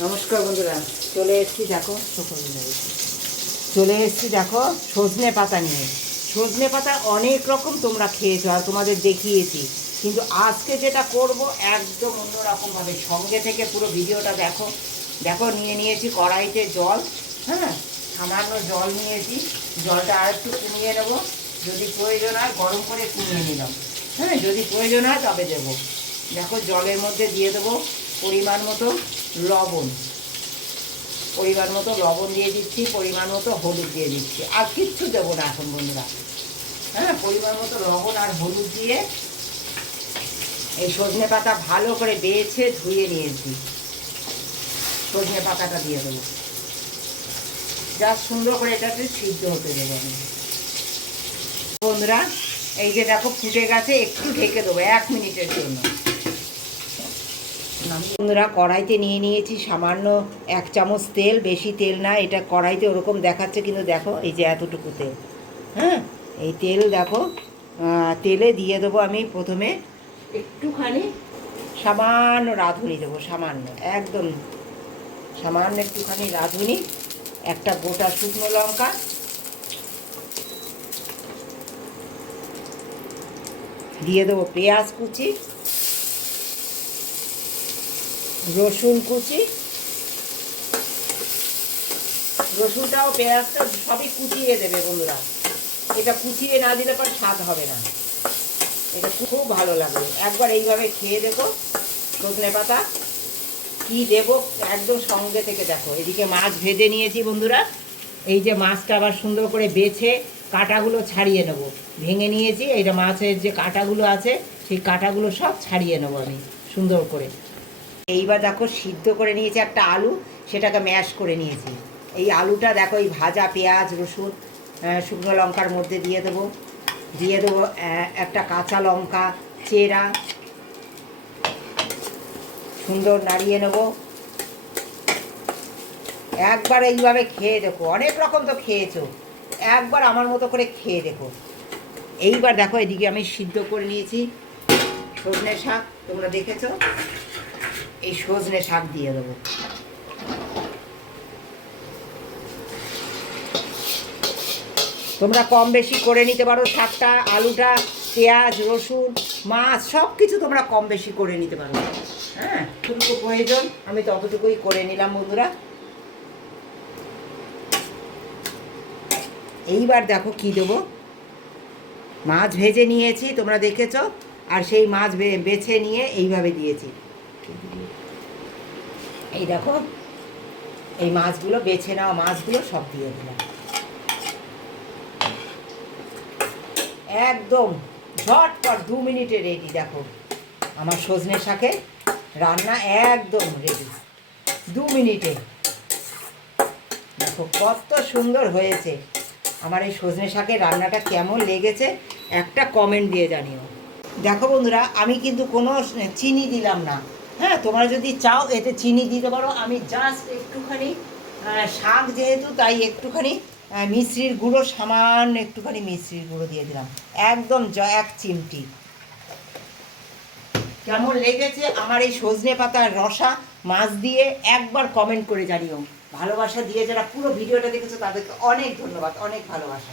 নমস্কার বন্ধুরা, চলে এসেছি দেখো সজনে পাতা নিয়ে। সজনে পাতা অনেক রকম তোমরা খেয়েছো আর তোমাদের দেখিয়েছি, কিন্তু আজকে যেটা করব একদম অন্যরকমভাবে। সঙ্গে থেকে পুরো ভিডিওটা দেখো। দেখো নিয়ে নিয়েছি কড়াইতে জল, হ্যাঁ সামান্য জল নিয়েছি। জলটা আর একটু কমিয়ে নেবো, যদি প্রয়োজন হয় গরম করে কমিয়ে নিলাম, হ্যাঁ যদি প্রয়োজন হয় তবে দেবো। দেখো জলের মধ্যে দিয়ে দেবো পরিমাণ মতো লবণ, দিয়ে দিচ্ছি, পরিমাণ মতো হলুদ দিয়ে দিচ্ছি, আর কিচ্ছু দেবো না এখন বন্ধুরা। হ্যাঁ পরিমাণ মতো লবণ আর হলুদ দিয়ে এই সজনে পাতা ভালো করে বেছে ধুয়ে নিয়েছি। সজনে পাতাটা দিয়ে দেবো, যা সুন্দর করে এটাতে সিদ্ধ হতে দেবো আমি বন্ধুরা। এই যে দেখো ফুটে গেছে, একটু ঢেকে দেবো 1 মিনিটের জন্য। বন্ধুরা কড়াইতে নিয়ে নিয়েছি সামান্য 1 চামচ তেল, বেশি তেল না, এটা কড়াইতে ওরকম দেখাচ্ছে কিন্তু দেখো এই যে এতটুকু তেল। হ্যাঁ এই তেল দেখো, তেলে দিয়ে দেবো আমি প্রথমে একটুখানি সামান্য রাঁধুনি দেবো, সামান্য একদম সামান্য একটুখানি রাঁধুনি, একটা গোটা শুকনো লঙ্কা, দিয়ে দেবো পেঁয়াজ কুচি, রসুন কুচি, রসুনটাও পেঁয়াজটা সবই কুচিয়ে দেবে বন্ধুরা। এটা কুচিয়ে না দিলে পর স্বাদ হবে না, এটা খুব ভালো লাগবে। একবার এইভাবে খেয়ে দেখো সজনে পাতা কি দেবো, একদম সঙ্গে থেকে দেখো। এদিকে মাছ ভেজে নিয়েছি বন্ধুরা, এই যে মাছটা আবার সুন্দর করে বেছে কাঁটাগুলো ছাড়িয়ে নেবো, ভেঙে নিয়েছি। এইটা মাছের যে কাঁটাগুলো আছে সেই কাঁটাগুলো সব ছাড়িয়ে নেবো আমি সুন্দর করে। এইবার দেখো সিদ্ধ করে নিয়েছি একটা আলু, সেটাকে ম্যাশ করে নিয়েছি। এই আলুটা দেখো এই ভাজা পেঁয়াজ রসুন শুকনো লঙ্কার মধ্যে দিয়ে দেবো একটা কাঁচা লঙ্কা চেরা, সুন্দর নাড়িয়ে নেব। একবার এইভাবে খেয়ে দেখো, অনেক রকম তো খেয়েছো, একবার আমার মতো করে খেয়ে দেখো। এইবার দেখো এদিকে আমি সিদ্ধ করে নিয়েছি সজনে শাক, তোমরা দেখেছো। এই সজনে শাক দিয়ে দেবো, তোমরা কম বেশি করে নিতে পারো। শাকটা আলুটা পেঁয়াজ রসুন মাছ সব কিছু তোমরা কম বেশি করে নিতে পারো। হ্যাঁ যতটুকু প্রয়োজন আমি ততটুকুই করে নিলাম বন্ধুরা। এইবার দেখো কি দেবো, মাছ ভেজে নিয়েছি তোমরা দেখেছো, আর সেই মাছ বেছে নিয়ে এইভাবে দিয়েছি। এই দেখো এই মাছগুলো বেছে নেওয়া মাছগুলো সব দিয়ে দিলাম। একদম ঝটপট 2 মিনিটে রেডি। দেখো আমার সজনে শাকে রান্না একদম রেডি 2 মিনিটে। দেখো কত সুন্দর হয়েছে আমার এই সজনে শাকের রান্নাটা। কেমন লেগেছে একটা কমেন্ট দিয়ে জানিও। দেখো বন্ধুরা আমি কিন্তু কোনো চিনি দিলাম না, হ্যাঁ তোমরা যদি চাও এতে চিনি দিতে পারো। আমি জাস্ট একটুখানি শাক যেহেতু তাই একটুখানি মিশ্রির গুঁড়ো, সামান্য একটুখানি মিশ্রির গুঁড়ো দিয়ে দিলাম, একদম 1 চিমটি। কেমন লেগেছে আমার এই সজনে পাতার রসা মাছ দিয়ে একবার কমেন্ট করে জানিও। ভালোবাসা দিয়ে যারা পুরো ভিডিওটা দেখেছো তাদেরকে অনেক ধন্যবাদ, অনেক ভালোবাসা।